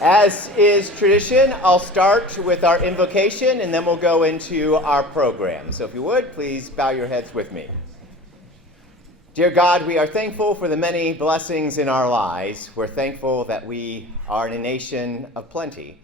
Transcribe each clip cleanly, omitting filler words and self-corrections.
As is tradition, I'll start with our invocation and then we'll go into our program. So if you would, please bow your heads with me. Dear God, we are thankful for the many blessings in our lives. We're thankful that we are in a nation of plenty.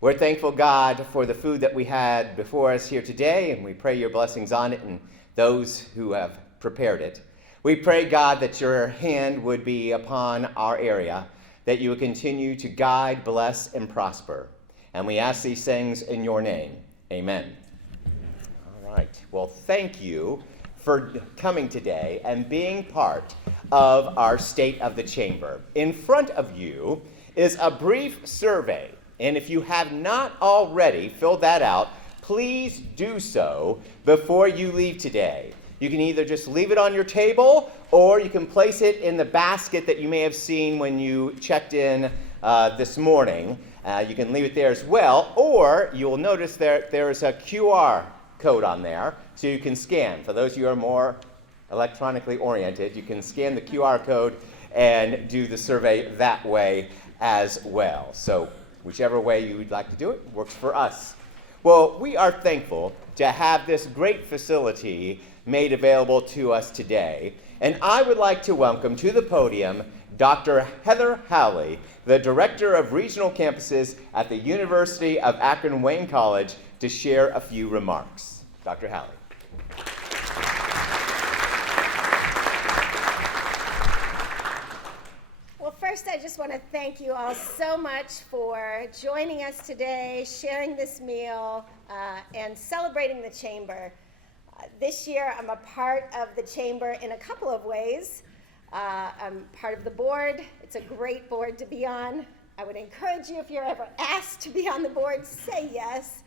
We're thankful, God, for the food that we had before us here today, and we pray your blessings on it and those who have prepared it. We pray, God, that your hand would be upon our area, that you would continue to guide, bless, and prosper. And we ask these things in your name. Amen. All right. Well, thank you for coming today and being part of our State of the Chamber. In front of you is a brief survey, and if you have not already filled that out, please do so before you leave today. You can either just leave it on your table, or you can place it in the basket that you may have seen when you checked in this morning. You can leave it there as well, or you'll notice there is a QR code on there, so you can scan. For those of you who are more electronically oriented, you can scan the QR code and do the survey that way as well. So whichever way you would like to do it works for us. Well, we are thankful to have this great facility made available to us today. And I would like to welcome to the podium Dr. Heather Howley, the Director of Regional Campuses at the University of Akron Wayne College, to share a few remarks. Dr. Howley. Well, first I just want to thank you all so much for joining us today, sharing this meal, and celebrating the Chamber. This year, I'm a part of the Chamber in a couple of ways. I'm part of the board. It's a great board to be on. I would encourage you, if you're ever asked to be on the board, say yes.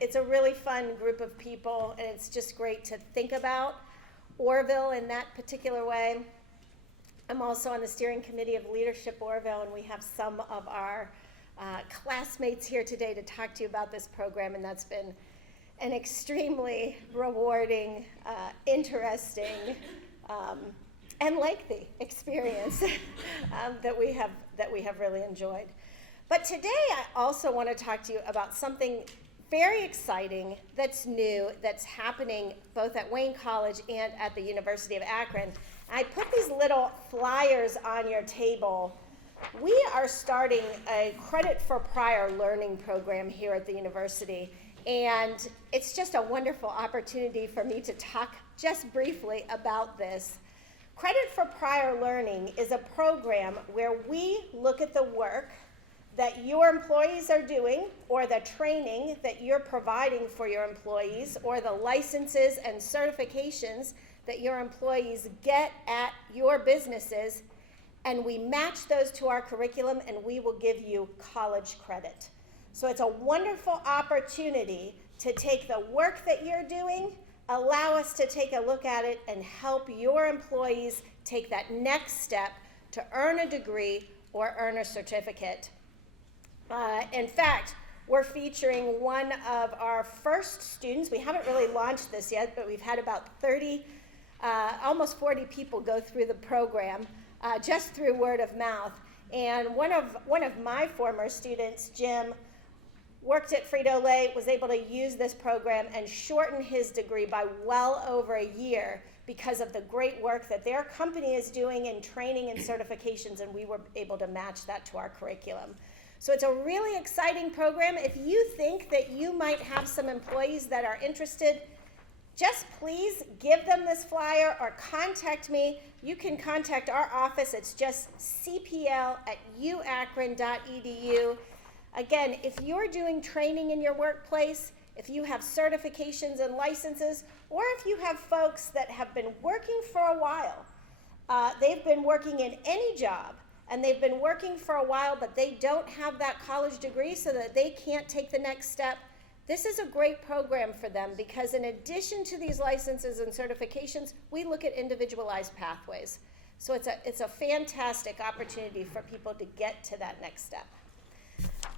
It's a really fun group of people, and it's just great to think about Orrville in that particular way. I'm also on the steering committee of Leadership Orrville, and we have some of our classmates here today to talk to you about this program, and that's been an extremely rewarding, interesting, and lengthy experience that we have really enjoyed. But today I also want to talk to you about something very exciting that's new, that's happening both at Wayne College and at the University of Akron. I put these little flyers on your table. We are starting a credit for prior learning program here at the university. And it's just a wonderful opportunity for me to talk just briefly about this. Credit for Prior Learning is a program where we look at the work that your employees are doing, or the training that you're providing for your employees, or the licenses and certifications that your employees get at your businesses, and we match those to our curriculum, and we will give you college credit. So it's a wonderful opportunity to take the work that you're doing, allow us to take a look at it, and help your employees take that next step to earn a degree or earn a certificate. In fact, we're featuring one of our first students. We haven't really launched this yet, but we've had about 30, almost 40 people go through the program just through word of mouth. And one of my former students, Jim, worked at Frito-Lay, was able to use this program and shorten his degree by well over a year because of the great work that their company is doing in training and certifications, and we were able to match that to our curriculum. So it's a really exciting program. If you think that you might have some employees that are interested, just please give them this flyer or contact me. You can contact our office. It's just cpl@uakron.edu. Again, if you're doing training in your workplace, if you have certifications and licenses, or if you have folks that have been working for a while, they've been working in any job, and they've been working for a while, but they don't have that college degree so that they can't take the next step, this is a great program for them, because in addition to these licenses and certifications, we look at individualized pathways. So it's a fantastic opportunity for people to get to that next step.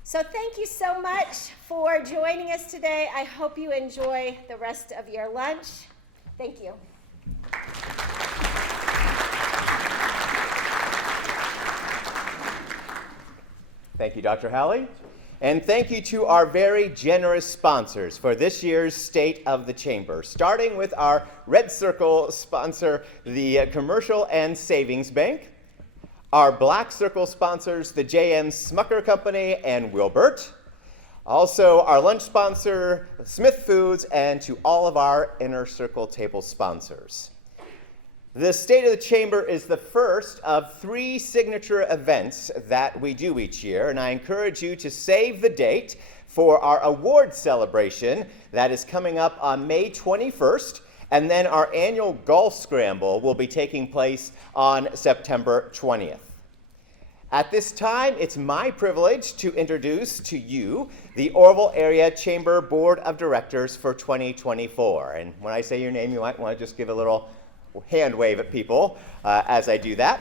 So thank you so much for joining us today. I hope you enjoy the rest of your lunch. Thank you. Thank you, Dr. Howley. And thank you to our very generous sponsors for this year's State of the Chamber, starting with our Red Circle sponsor, the Commercial and Savings Bank. Our Black Circle sponsors, the J.M. Smucker Company and Wilbert. Also, our lunch sponsor, Smith Foods, and to all of our Inner Circle table sponsors. The State of the Chamber is the first of 3 signature events that we do each year, and I encourage you to save the date for our award celebration that is coming up on May 21st, and then our annual golf scramble will be taking place on September 20th. At this time, it's my privilege to introduce to you the Orrville Area Chamber Board of Directors for 2024. And when I say your name, you might want to just give a little hand wave at people as I do that.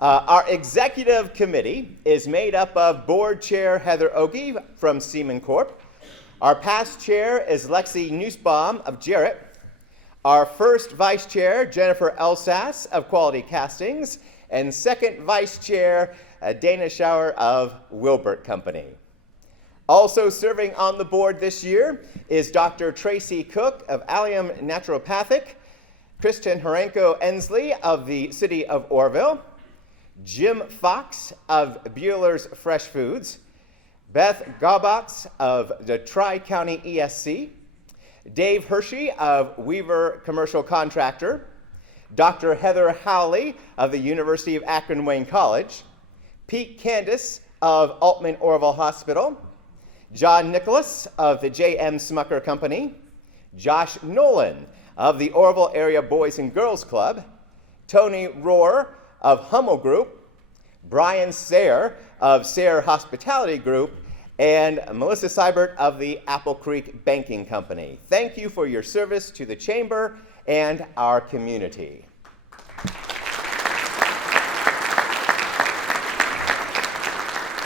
Our executive committee is made up of Board Chair Heather Ogie from Seaman Corp. Our past chair is Lexi Nussbaum of Jarrett. Our first vice chair, Jennifer Elsass of Quality Castings. And second vice chair, Dana Schauer of Wilbert Company. Also serving on the board this year is Dr. Tracy Cook of Allium Naturopathic, Kristen Horenko Ensley of the City of Orrville, Jim Fox of Bueller's Fresh Foods, Beth Gaubox of the Tri-County ESC, Dave Hershey of Weaver Commercial Contractor, Dr. Heather Howley of the University of Akron Wayne College, Pete Candice of Altman Orrville Hospital, John Nicholas of the J.M. Smucker Company, Josh Nolan of the Orrville Area Boys and Girls Club, Tony Rohr of Hummel Group, Brian Sayre of Sayre Hospitality Group, and Melissa Seibert of the Apple Creek Banking Company. Thank you for your service to the Chamber and our community.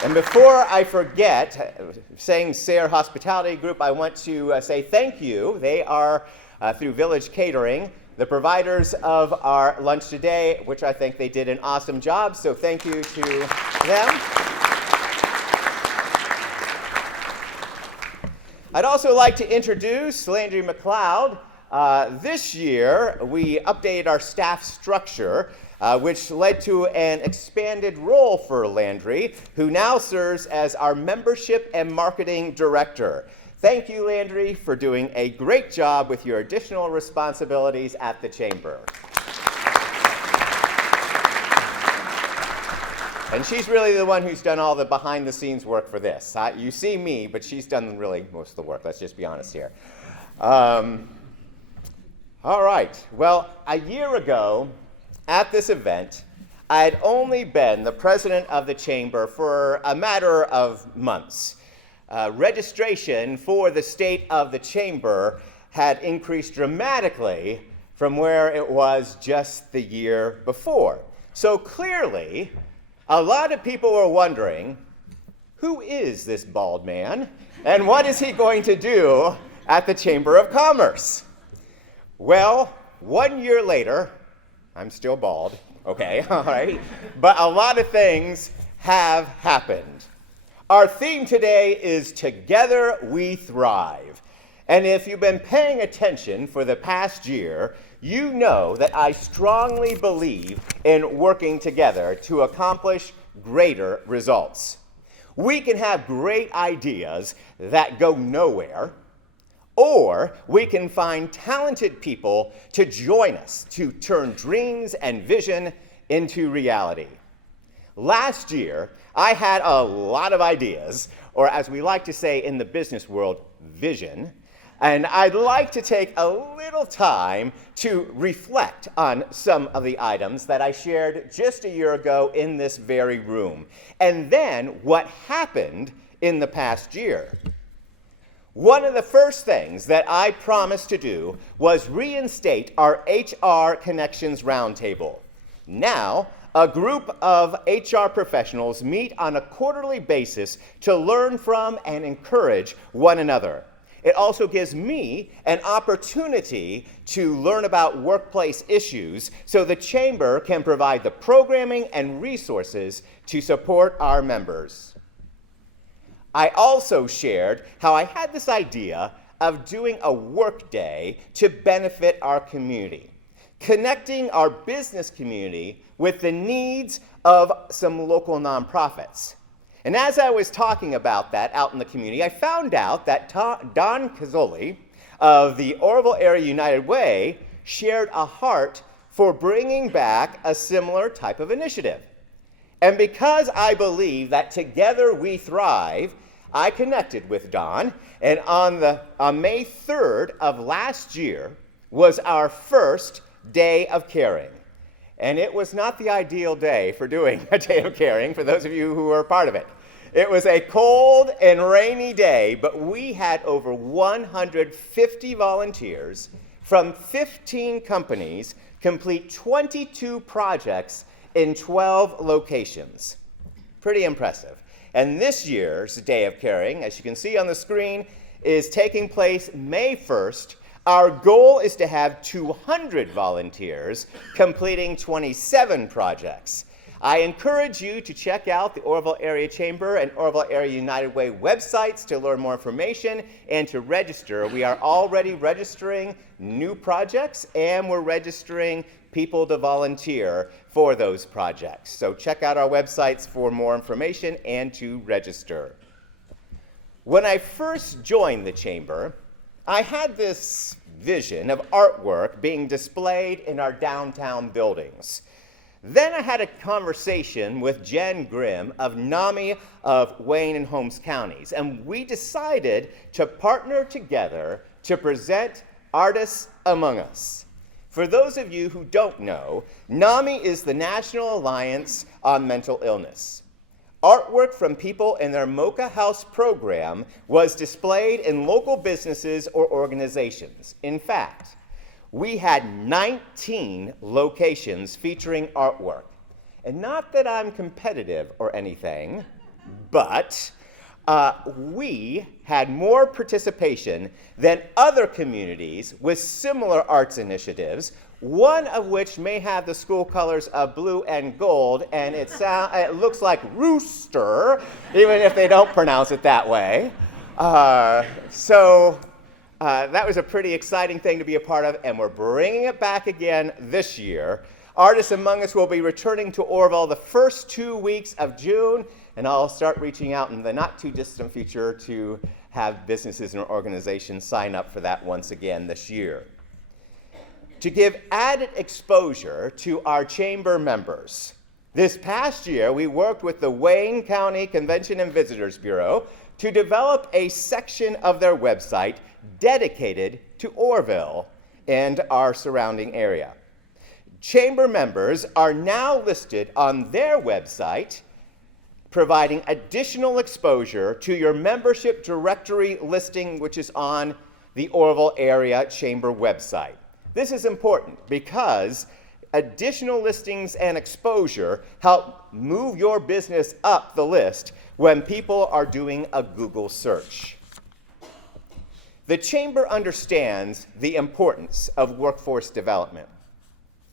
And before I forget, saying Sayre Hospitality Group, I want to say thank you. They are, through Village Catering, the providers of our lunch today, which I think they did an awesome job, so thank you to them. I'd also like to introduce Landry McLeod. This year, we updated our staff structure, which led to an expanded role for Landry, who now serves as our Membership and Marketing Director. Thank you, Landry, for doing a great job with your additional responsibilities at the Chamber. And she's really the one who's done all the behind-the-scenes work for this. You see me, but she's done really most of the work. Let's just be honest here. All right. Well, a year ago at this event, I had only been the president of the Chamber for a matter of months. Registration for the State of the Chamber had increased dramatically from where it was just the year before. So clearly, a lot of people were wondering, who is this bald man, and what is he going to do at the Chamber of Commerce? Well, 1 year later, I'm still bald, okay, all right, but a lot of things have happened. Our theme today is Together We Thrive. And if you've been paying attention for the past year, you know that I strongly believe in working together to accomplish greater results. We can have great ideas that go nowhere, or we can find talented people to join us to turn dreams and vision into reality. Last year, I had a lot of ideas, or as we like to say in the business world, vision, and I'd like to take a little time to reflect on some of the items that I shared just a year ago in this very room, and then what happened in the past year. One of the first things that I promised to do was reinstate our HR Connections Roundtable. Now, a group of HR professionals meet on a quarterly basis to learn from and encourage one another. It also gives me an opportunity to learn about workplace issues so the Chamber can provide the programming and resources to support our members. I also shared how I had this idea of doing a work day to benefit our community, connecting our business community with the needs of some local nonprofits. And as I was talking about that out in the community, I found out that Don Cazzoli of the Orrville Area United Way shared a heart for bringing back a similar type of initiative. And because I believe that together we thrive, I connected with Don, and on May 3rd of last year was our first Day of Caring. And it was not the ideal day for doing a Day of Caring, for those of you who were part of it. It was a cold and rainy day, but we had over 150 volunteers from 15 companies complete 22 projects in 12 locations. Pretty impressive. And this year's Day of Caring, as you can see on the screen, is taking place May 1st. Our goal is to have 200 volunteers completing 27 projects. I encourage you to check out the Orrville Area Chamber and Orrville Area United Way websites to learn more information and to register. We are already registering new projects, and we're registering people to volunteer for those projects. So check out our websites for more information and to register. When I first joined the Chamber, I had this vision of artwork being displayed in our downtown buildings. Then I had a conversation with Jen Grimm of NAMI of Wayne and Holmes counties, and we decided to partner together to present Artists Among Us. For those of you who don't know, NAMI is the National Alliance on Mental Illness. Artwork from people in their Mocha House program was displayed in local businesses or organizations. In fact, we had 19 locations featuring artwork. And not that I'm competitive or anything, but we had more participation than other communities with similar arts initiatives, one of which may have the school colors of blue and gold, and it looks like rooster, even if they don't pronounce it that way. That was a pretty exciting thing to be a part of, and we're bringing it back again this year. Artists Among Us will be returning to Orrville the first 2 weeks of June, and I'll start reaching out in the not-too-distant future to have businesses and organizations sign up for that once again this year. To give added exposure to our Chamber members, this past year we worked with the Wayne County Convention and Visitors Bureau to develop a section of their website dedicated to Orrville and our surrounding area. Chamber members are now listed on their website, providing additional exposure to your membership directory listing, which is on the Orrville Area Chamber website. This is important because additional listings and exposure help move your business up the list when people are doing a Google search. The Chamber understands the importance of workforce development.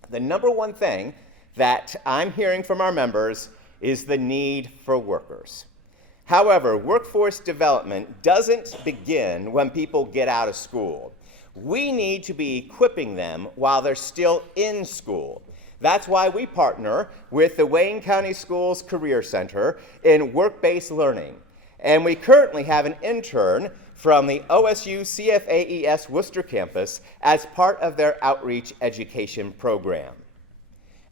The number one thing that I'm hearing from our members is the need for workers. However, workforce development doesn't begin when people get out of school. We need to be equipping them while they're still in school. That's why we partner with the Wayne County Schools Career Center in work-based learning. And we currently have an intern from the OSU CFAES Worcester campus as part of their outreach education program.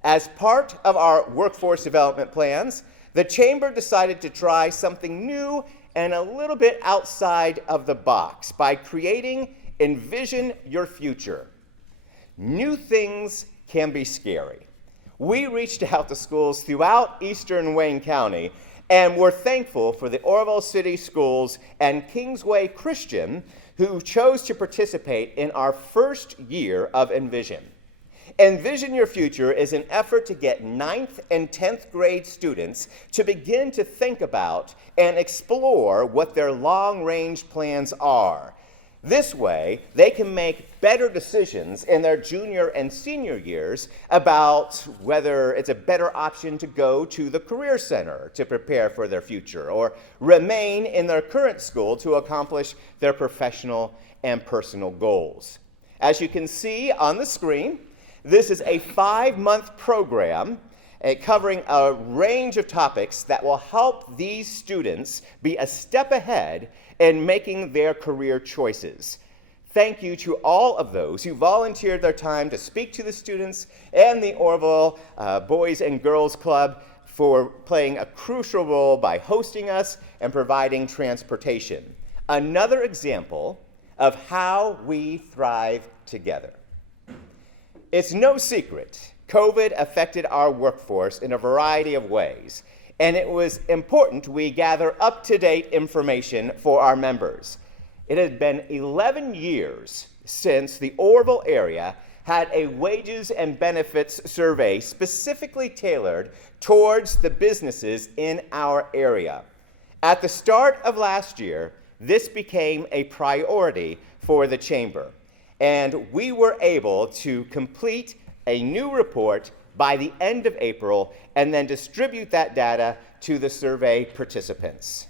As part of our workforce development plans, the Chamber decided to try something new and a little bit outside of the box by creating Envision Your Future. New things can be scary. We reached out to schools throughout eastern Wayne County, and we're thankful for the Orrville City Schools and Kingsway Christian who chose to participate in our first year of Envision. Envision Your Future is an effort to get 9th and 10th grade students to begin to think about and explore what their long-range plans are. This way, they can make better decisions in their junior and senior years about whether it's a better option to go to the Career Center to prepare for their future or remain in their current school to accomplish their professional and personal goals. As you can see on the screen, this is a 5-month program covering a range of topics that will help these students be a step ahead in making their career choices. Thank you to all of those who volunteered their time to speak to the students and the Orrville Boys and Girls Club for playing a crucial role by hosting us and providing transportation. Another example of how we thrive together. It's no secret COVID affected our workforce in a variety of ways, and it was important we gather up-to-date information for our members. It had been 11 years since the Orrville area had a wages and benefits survey specifically tailored towards the businesses in our area. At the start of last year, this became a priority for the Chamber, and we were able to complete a new report by the end of April and then distribute that data to the survey participants.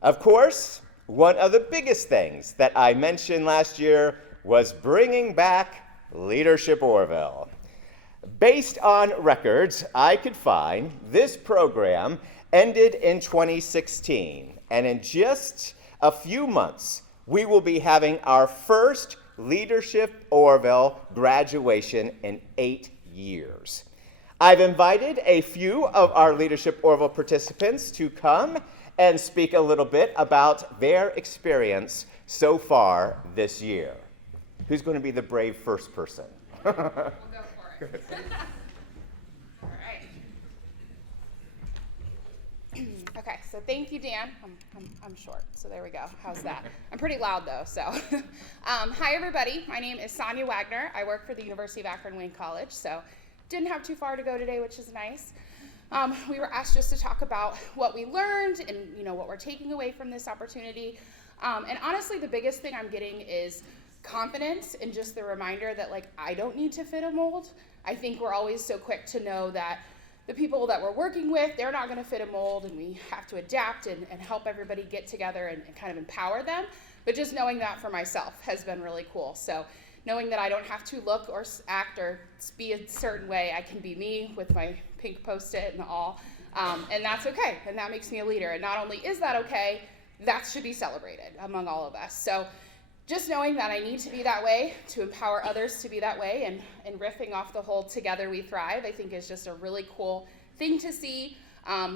Of course, one of the biggest things that I mentioned last year was bringing back Leadership Orrville. Based on records I could find, this program ended in 2016, and in just a few months, we will be having our first Leadership Orrville graduation in 8 years. I've invited a few of our Leadership Orrville participants to come and speak a little bit about their experience so far this year. Who's going to be the brave first person? We'll go for it. All right. Okay, so thank you, Dan. I'm short, so there we go. How's that? I'm pretty loud, though, so. Hi, everybody. My name is Sonia Wagner. I work for the University of Akron Wayne College, so didn't have too far to go today, which is nice. We were asked just to talk about what we learned and what we're taking away from this opportunity. And honestly, the biggest thing I'm getting is confidence and just the reminder that I don't need to fit a mold. I think we're always so quick to know that the people that we're working with, they're not going to fit a mold, and we have to adapt and help everybody get together and kind of empower them. But just knowing that for myself has been really cool. So knowing that I don't have to look or act or be a certain way, I can be me with my pink Post-it and all, and that's okay, and that makes me a leader. And not only is that okay, that should be celebrated among all of us. So just knowing that I need to be that way to empower others to be that way, and riffing off the whole Together We Thrive, I think is just a really cool thing to see,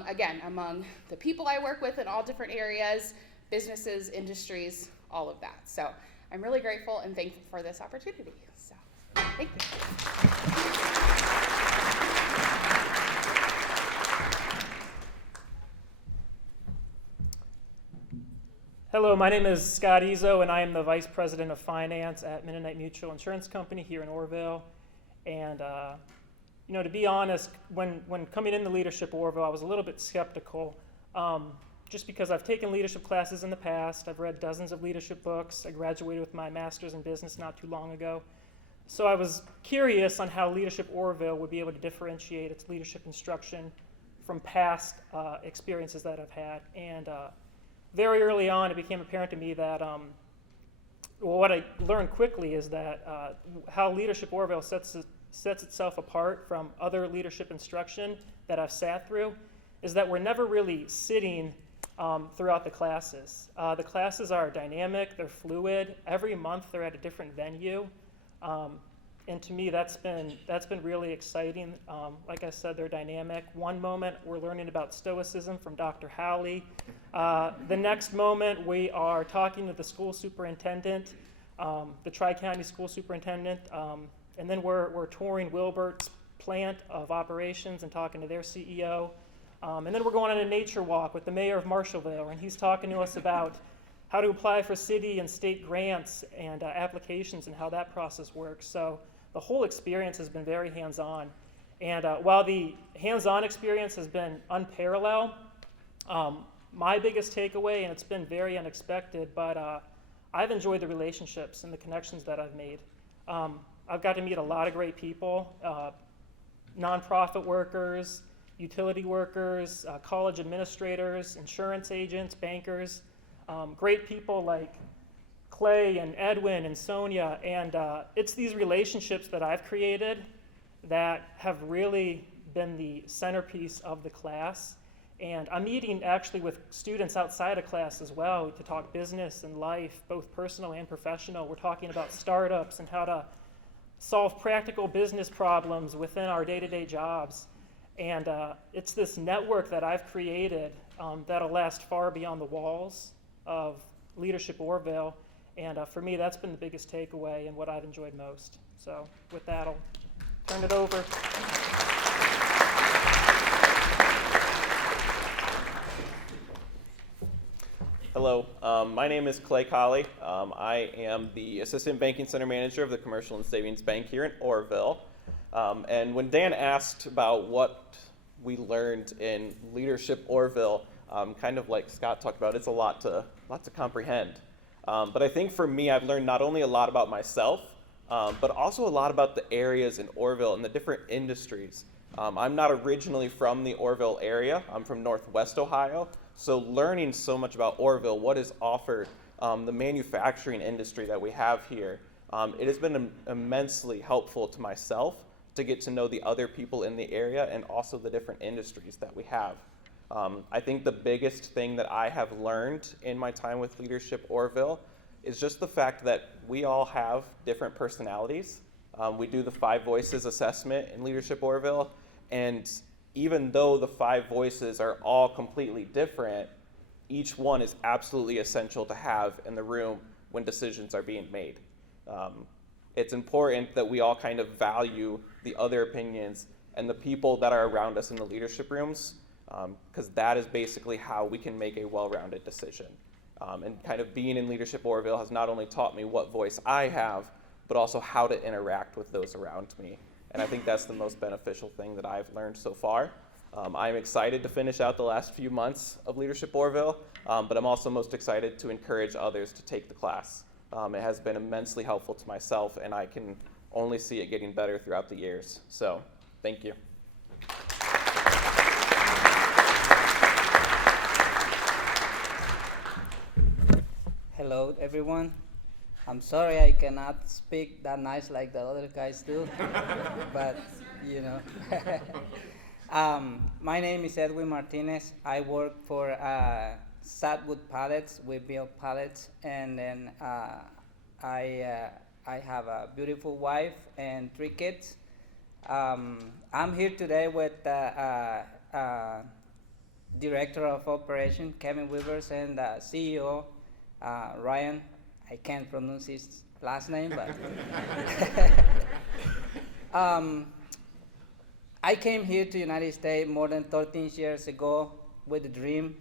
again, among the people I work with in all different areas, businesses, industries, all of that. So I'm really grateful and thankful for this opportunity. So thank you. Hello, my name is Scott Izzo, and I am the Vice President of Finance at Mennonite Mutual Insurance Company here in Orrville. And, to be honest, when coming into Leadership Orrville, I was a little bit skeptical, just because I've taken leadership classes in the past. I've read dozens of leadership books. I graduated with my master's in business not too long ago. So I was curious on how Leadership Orrville would be able to differentiate its leadership instruction from past experiences that I've had. And very early on, it became apparent to me that what I learned quickly is that how Leadership Orrville sets itself apart from other leadership instruction that I've sat through is that we're never really sitting throughout the classes. The classes are dynamic, they're fluid. Every month they're at a different venue. And to me, that's been really exciting. Like I said, they're dynamic. One moment, we're learning about Stoicism from Dr. Howley. The next moment, we are talking to the school superintendent, the Tri-County school superintendent, and then we're touring Wilbert's plant of operations and talking to their CEO. And then we're going on a nature walk with the mayor of Marshallville, and he's talking to us about how to apply for city and state grants and applications and how that process works. So the whole experience has been very hands-on. And while the hands-on experience has been unparalleled, my biggest takeaway, and it's been very unexpected, but I've enjoyed the relationships and the connections that I've made. I've got to meet a lot of great people, nonprofit workers, utility workers, college administrators, insurance agents, bankers, great people like Clay and Edwin and Sonia, and it's these relationships that I've created that have really been the centerpiece of the class. And I'm meeting actually with students outside of class as well to talk business and life, both personal and professional. We're talking about startups and how to solve practical business problems within our day-to-day jobs. And it's this network that I've created that'll last far beyond the walls of Leadership Orrville. And for me, that's been the biggest takeaway and what I've enjoyed most. So with that, I'll turn it over. Hello, my name is Clay Colley. I am the Assistant Banking Center Manager of the Commercial and Savings Bank here in Orrville. And when Dan asked about what we learned in Leadership Orrville, kind of like Scott talked about, it's a lot to comprehend. But I think for me, I've learned not only a lot about myself, but also a lot about the areas in Orrville and the different industries. I'm not originally from the Orrville area. I'm from Northwest Ohio. So learning so much about Orrville, what is offered, the manufacturing industry that we have here, it has been immensely helpful to myself to get to know the other people in the area and also the different industries that we have. I think the biggest thing that I have learned in my time with Leadership Orrville is just the fact that we all have different personalities. We do the 5 Voices assessment in Leadership Orrville, and even though the 5 voices are all completely different, each one is absolutely essential to have in the room when decisions are being made. It's important that we all kind of value the other opinions and the people that are around us in the leadership rooms, because that is basically how we can make a well-rounded decision. And kind of being in Leadership Orrville has not only taught me what voice I have, but also how to interact with those around me. And I think that's the most beneficial thing that I've learned so far. I'm excited to finish out the last few months of Leadership Orrville, but I'm also most excited to encourage others to take the class. It has been immensely helpful to myself, and I can only see it getting better throughout the years. So, thank you. Hello, everyone. I'm sorry I cannot speak that nice like the other guys do, but you know. My name is Edwin Martinez. I work for Sadwood Pallets. We build pallets, and then I have a beautiful wife and 3 kids. I'm here today with Director of Operation Kevin Weavers and CEO Ryan. I can't pronounce his last name, but I came here to United States more than 13 years ago with a dream,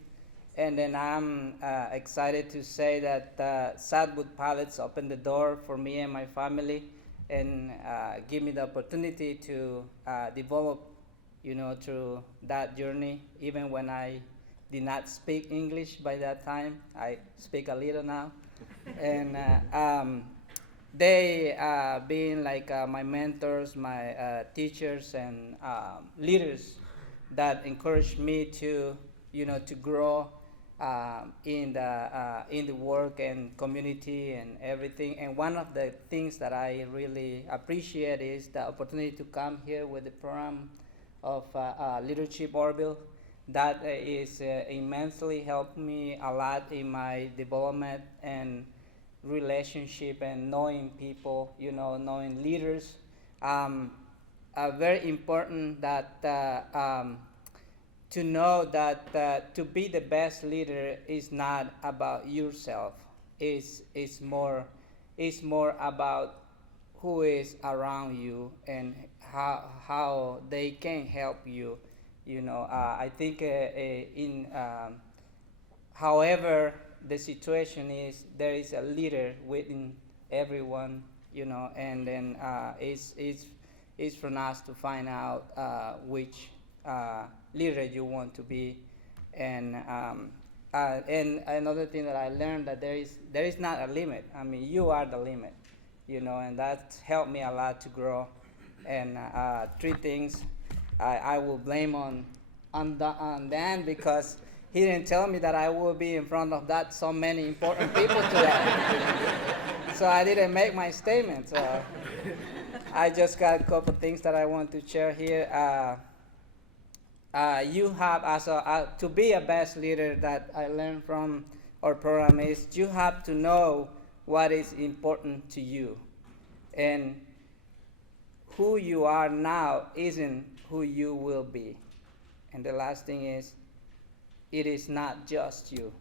and then I'm excited to say that Sadwood Pallets opened the door for me and my family, and give me the opportunity to develop, through that journey. Even when I did not speak English by that time, I speak a little now. And they being like my mentors, my teachers, and leaders that encouraged me to, to grow in the work and community and everything. And one of the things that I really appreciate is the opportunity to come here with the program of Leadership Orrville. That is immensely helped me a lot in my development and relationship and knowing people, knowing leaders. Very important that to know that to be the best leader is not about yourself. It's more about who is around you and how they can help you. I think however the situation is, there is a leader within everyone, and then it's from us to find out which leader you want to be. And And another thing that I learned that there is not a limit. I mean, you are the limit, and that helped me a lot to grow. And three things I will blame on Dan, because he didn't tell me that I will be in front of so many important people today. So I didn't make my statement. So I just got a couple things that I want to share here. You have, to be a best leader, that I learned from our program, is you have to know what is important to you. And who you are now isn't who you will be. And the last thing is, it is not just you.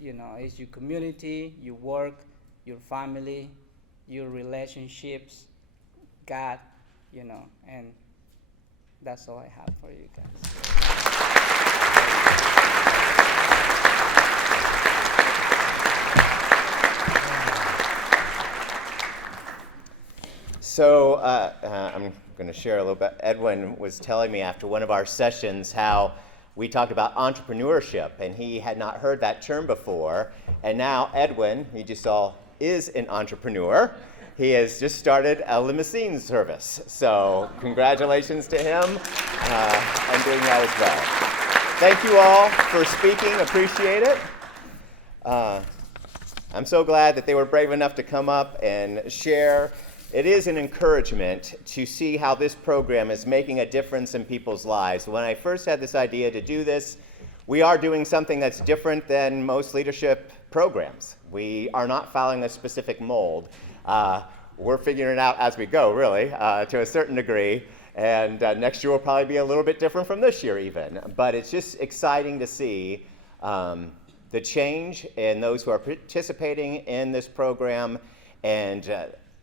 It's your community, your work, your family, your relationships, God, and that's all I have for you guys. So I'm going to share a little bit. Edwin was telling me after one of our sessions how we talked about entrepreneurship, and he had not heard that term before. And now Edwin, you just saw, is an entrepreneur. He has just started a limousine service. So congratulations to him on doing that as well. Thank you all for speaking. Appreciate it. I'm so glad that they were brave enough to come up and share. It is an encouragement to see how this program is making a difference in people's lives. When I first had this idea to do this, we are doing something that's different than most leadership programs. We are not following a specific mold. We're figuring it out as we go, really, to a certain degree. And next year will probably be a little bit different from this year even. But it's just exciting to see the change in those who are participating in this program. And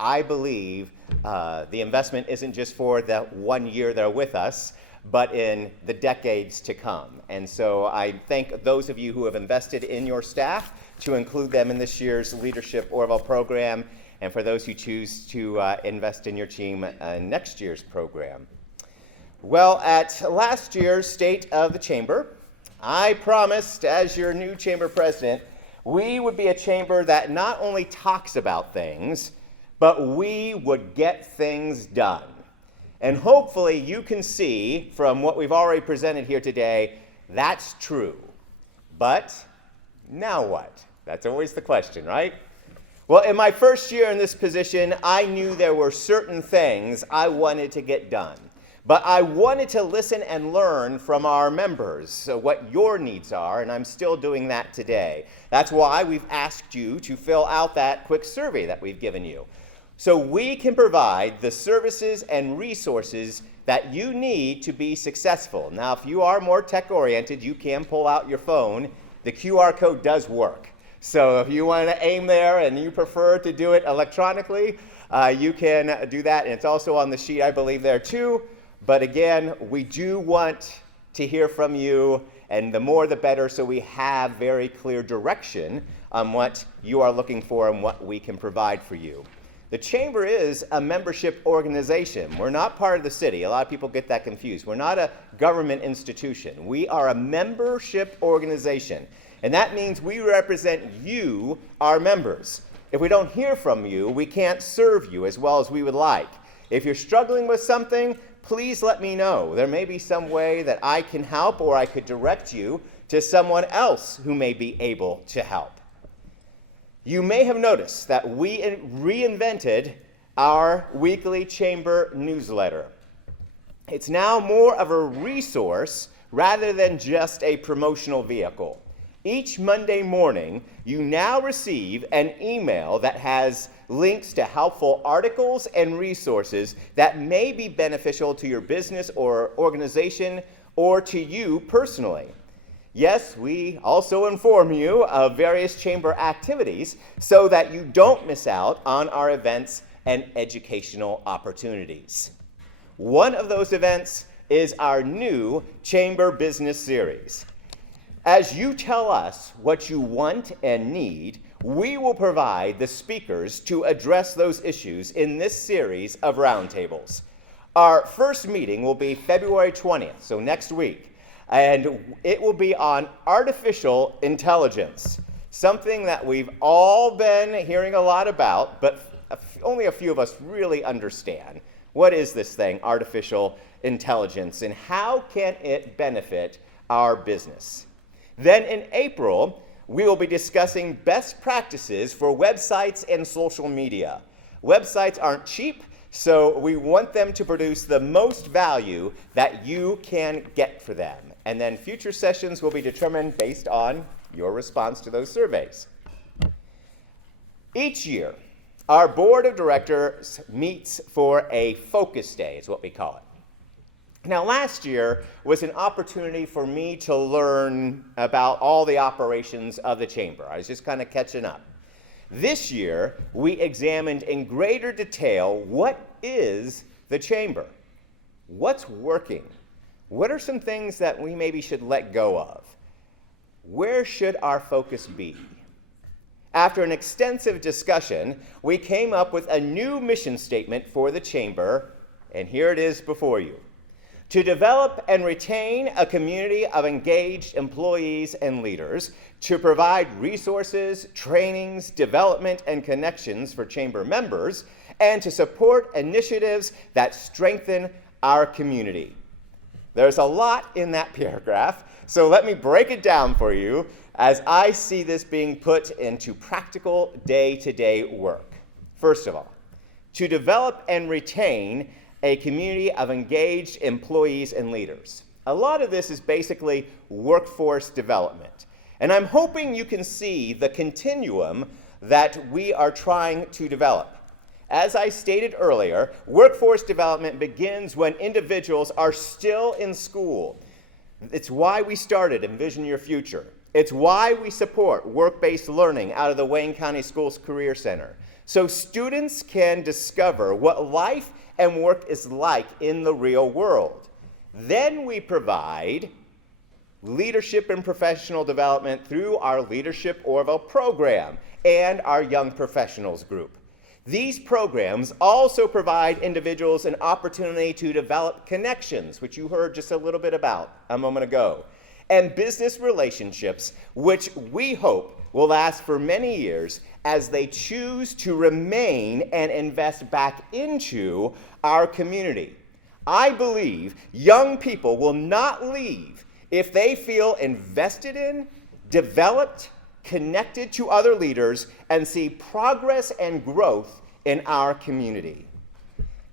I believe the investment isn't just for the 1 year they're with us, but in the decades to come. And so I thank those of you who have invested in your staff to include them in this year's Leadership Orrville program, and for those who choose to invest in your team next year's program. Well, at last year's State of the Chamber, I promised, as your new chamber president, we would be a chamber that not only talks about things, but we would get things done. And hopefully you can see from what we've already presented here today, that's true. But now what? That's always the question, right? Well, in my first year in this position, I knew there were certain things I wanted to get done. But I wanted to listen and learn from our members, so what your needs are, and I'm still doing that today. That's why we've asked you to fill out that quick survey that we've given you, so we can provide the services and resources that you need to be successful. Now, if you are more tech-oriented, you can pull out your phone. The QR code does work. So if you want to aim there and you prefer to do it electronically, you can do that. And it's also on the sheet, I believe, there too. But again, we do want to hear from you, and the more the better, so we have very clear direction on what you are looking for and what we can provide for you. The Chamber is a membership organization. We're not part of the city. A lot of people get that confused. We're not a government institution. We are a membership organization. And that means we represent you, our members. If we don't hear from you, we can't serve you as well as we would like. If you're struggling with something, please let me know. There may be some way that I can help, or I could direct you to someone else who may be able to help. You may have noticed that we reinvented our weekly chamber newsletter. It's now more of a resource rather than just a promotional vehicle. Each Monday morning, you now receive an email that has links to helpful articles and resources that may be beneficial to your business or organization or to you personally. Yes, we also inform you of various chamber activities so that you don't miss out on our events and educational opportunities. One of those events is our new Chamber Business Series. As you tell us what you want and need, we will provide the speakers to address those issues in this series of roundtables. Our first meeting will be February 20th, so next week. and it will be on artificial intelligence, something that we've all been hearing a lot about, but only a few of us really understand. What is this thing, artificial intelligence, and how can it benefit our business? Then in April, we will be discussing best practices for websites and social media. Websites aren't cheap, so we want them to produce the most value that you can get for them. And then future sessions will be determined based on your response to those surveys. Each year, our board of directors meets for a focus day, is what we call it. Now, last year was an opportunity for me to learn about all the operations of the chamber. I was just kind of catching up. This year, we examined in greater detail what is the chamber? What's working? What are some things that we maybe should let go of? Where should our focus be? After an extensive discussion, we came up with a new mission statement for the chamber, and here it is before you. To develop and retain a community of engaged employees and leaders, to provide resources, trainings, development, and connections for chamber members, and to support initiatives that strengthen our community. There's a lot in that paragraph, so let me break it down for you as I see this being put into practical day-to-day work. First of all, to develop and retain a community of engaged employees and leaders. A lot of this is basically workforce development. And I'm hoping you can see the continuum that we are trying to develop. As I stated earlier, workforce development begins when individuals are still in school. It's why we started Envision Your Future. It's why we support work-based learning out of the Wayne County Schools Career Center, so students can discover what life and work is like in the real world. Then we provide leadership and professional development through our Leadership Orrville program and our Young Professionals group. These programs also provide individuals an opportunity to develop connections, which you heard just a little bit about a moment ago, and business relationships, which we hope will last for many years as they choose to remain and invest back into our community. I believe young people will not leave if they feel invested in, developed, connected to other leaders, and see progress and growth in our community.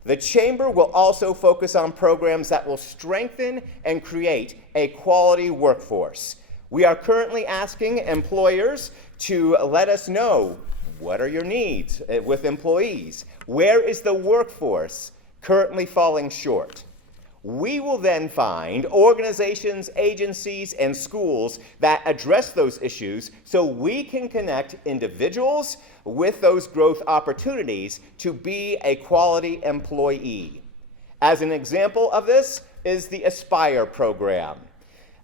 The Chamber will also focus on programs that will strengthen and create a quality workforce. We are currently asking employers to let us know, what are your needs with employees? Where is the workforce currently falling short? We will then find organizations, agencies, and schools that address those issues so we can connect individuals with those growth opportunities to be a quality employee. As an example of this is the Aspire program.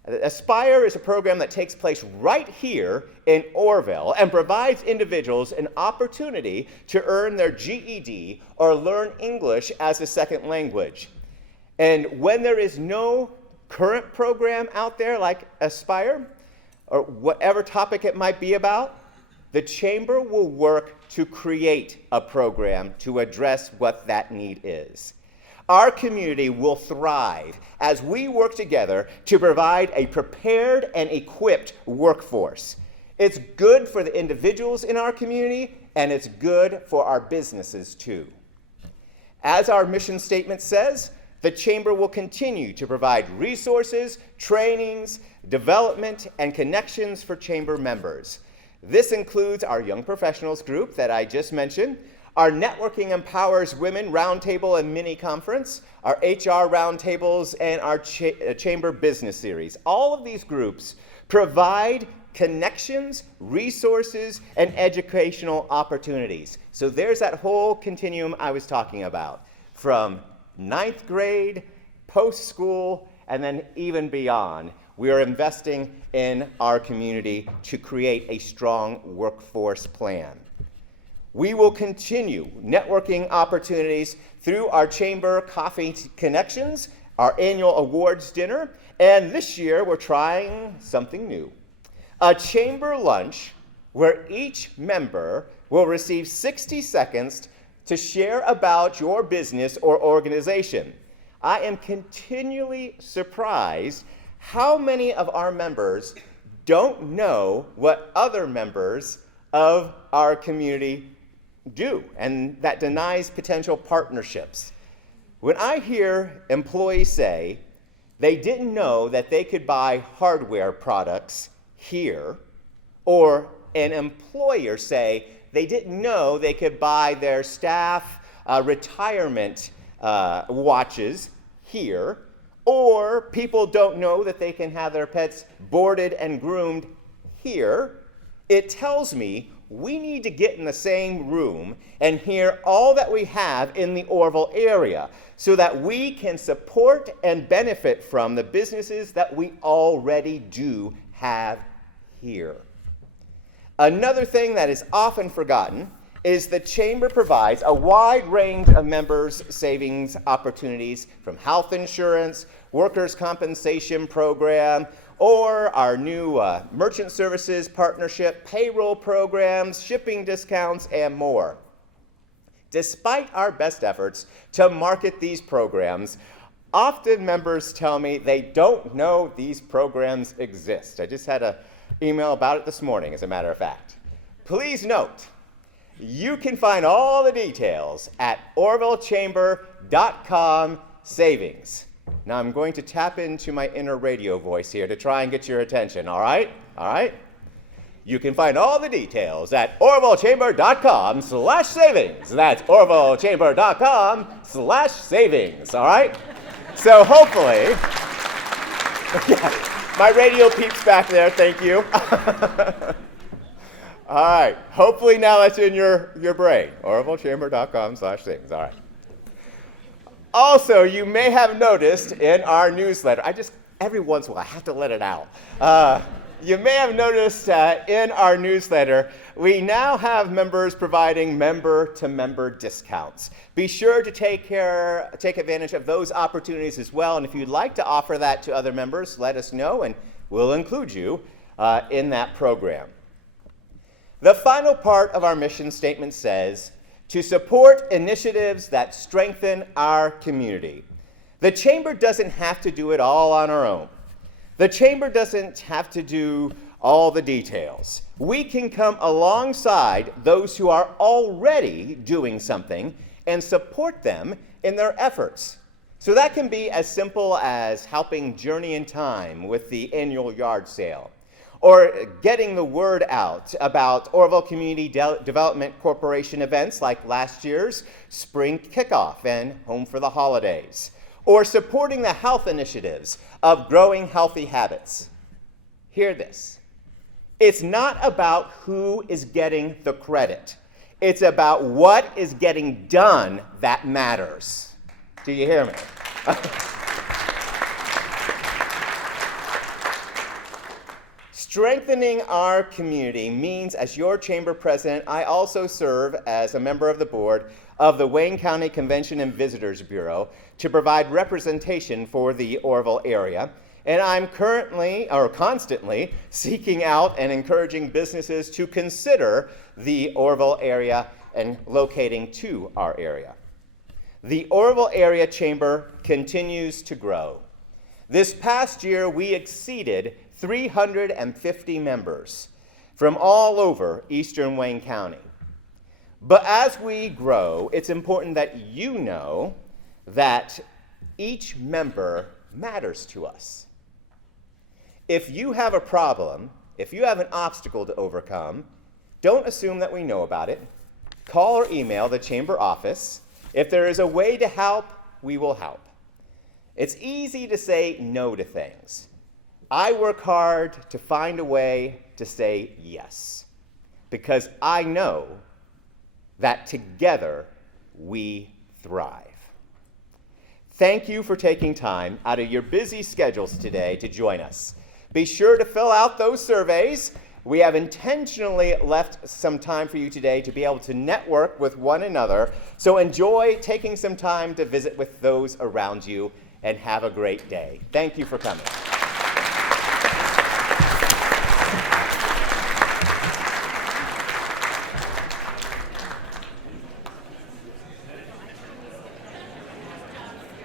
Aspire is a program that takes place right here in Orrville and provides individuals an opportunity to earn their GED or learn English as a second language. And when there is no current program out there like Aspire, or whatever topic it might be about, the Chamber will work to create a program to address what that need is. Our community will thrive as we work together to provide a prepared and equipped workforce. It's good for the individuals in our community, and it's good for our businesses too. As our mission statement says, the Chamber will continue to provide resources, trainings, development, and connections for Chamber members. This includes our Young Professionals group that I just mentioned, our Networking Empowers Women Roundtable and Mini Conference, our HR Roundtables, and our Chamber Business Series. All of these groups provide connections, resources, and educational opportunities. So there's that whole continuum I was talking about, from 9th grade, post-school, and then even beyond. We are investing in our community to create a strong workforce plan. We will continue networking opportunities through our Chamber Coffee Connections our annual awards dinner, and this year we're trying something new. A chamber lunch where each member will receive 60 seconds to share about your business or organization. I am continually surprised how many of our members don't know what other members of our community do, and that denies potential partnerships. When I hear employees say they didn't know that they could buy hardware products here, or an employer say they didn't know they could buy their staff retirement watches here, or people don't know that they can have their pets boarded and groomed here, it tells me we need to get in the same room and hear all that we have in the Orrville area so that we can support and benefit from the businesses that we already do have here. Another thing that is often forgotten is the Chamber provides a wide range of members' savings opportunities, from health insurance, workers' compensation program, or our new merchant services partnership, payroll programs, shipping discounts, and more. Despite our best efforts to market these programs, often members tell me they don't know these programs exist. I just had an email about it this morning, as a matter of fact. Please note, you can find all the details at orrvillechamber.com savings. Now I'm going to tap into my inner radio voice here to try and get your attention, all right? All right? You can find all the details at orrvillechamber.com/savings. That's orrvillechamber.com/savings, all right? So hopefully, yeah, my radio peeps back there, thank you. All right, hopefully now that's in your brain, orrvillechamber.com/savings, all right. Also, you may have noticed in our newsletter, every once in a while, I have to let it out. You may have noticed in our newsletter, we now have members providing member-to-member discounts. Be sure to take advantage of those opportunities as well, and if you'd like to offer that to other members, let us know, and we'll include you in that program. The final part of our mission statement says, to support initiatives that strengthen our community. The Chamber doesn't have to do it all on our own. The Chamber doesn't have to do all the details. We can come alongside those who are already doing something and support them in their efforts. So that can be as simple as helping Journey in Time with the annual yard sale, or getting the word out about Orrville Community Development Corporation events like last year's Spring Kickoff and Home for the Holidays, or supporting the health initiatives of Growing Healthy Habits. Hear this. It's not about who is getting the credit. It's about what is getting done that matters. Do you hear me? Strengthening our community means, as your Chamber President, I also serve as a member of the board of the Wayne County Convention and Visitors Bureau to provide representation for the Orrville area. And I'm constantly seeking out and encouraging businesses to consider the Orrville area and locating to our area. The Orrville Area Chamber continues to grow. This past year, we exceeded 350 members from all over eastern Wayne County. But as we grow, it's important that you know that each member matters to us. If you have a problem, if you have an obstacle to overcome, don't assume that we know about it. Call or email the Chamber office. If there is a way to help, we will help. It's easy to say no to things. I work hard to find a way to say yes, because I know that together we thrive. Thank you for taking time out of your busy schedules today to join us. Be sure to fill out those surveys. We have intentionally left some time for you today to be able to network with one another, so enjoy taking some time to visit with those around you and have a great day. Thank you for coming.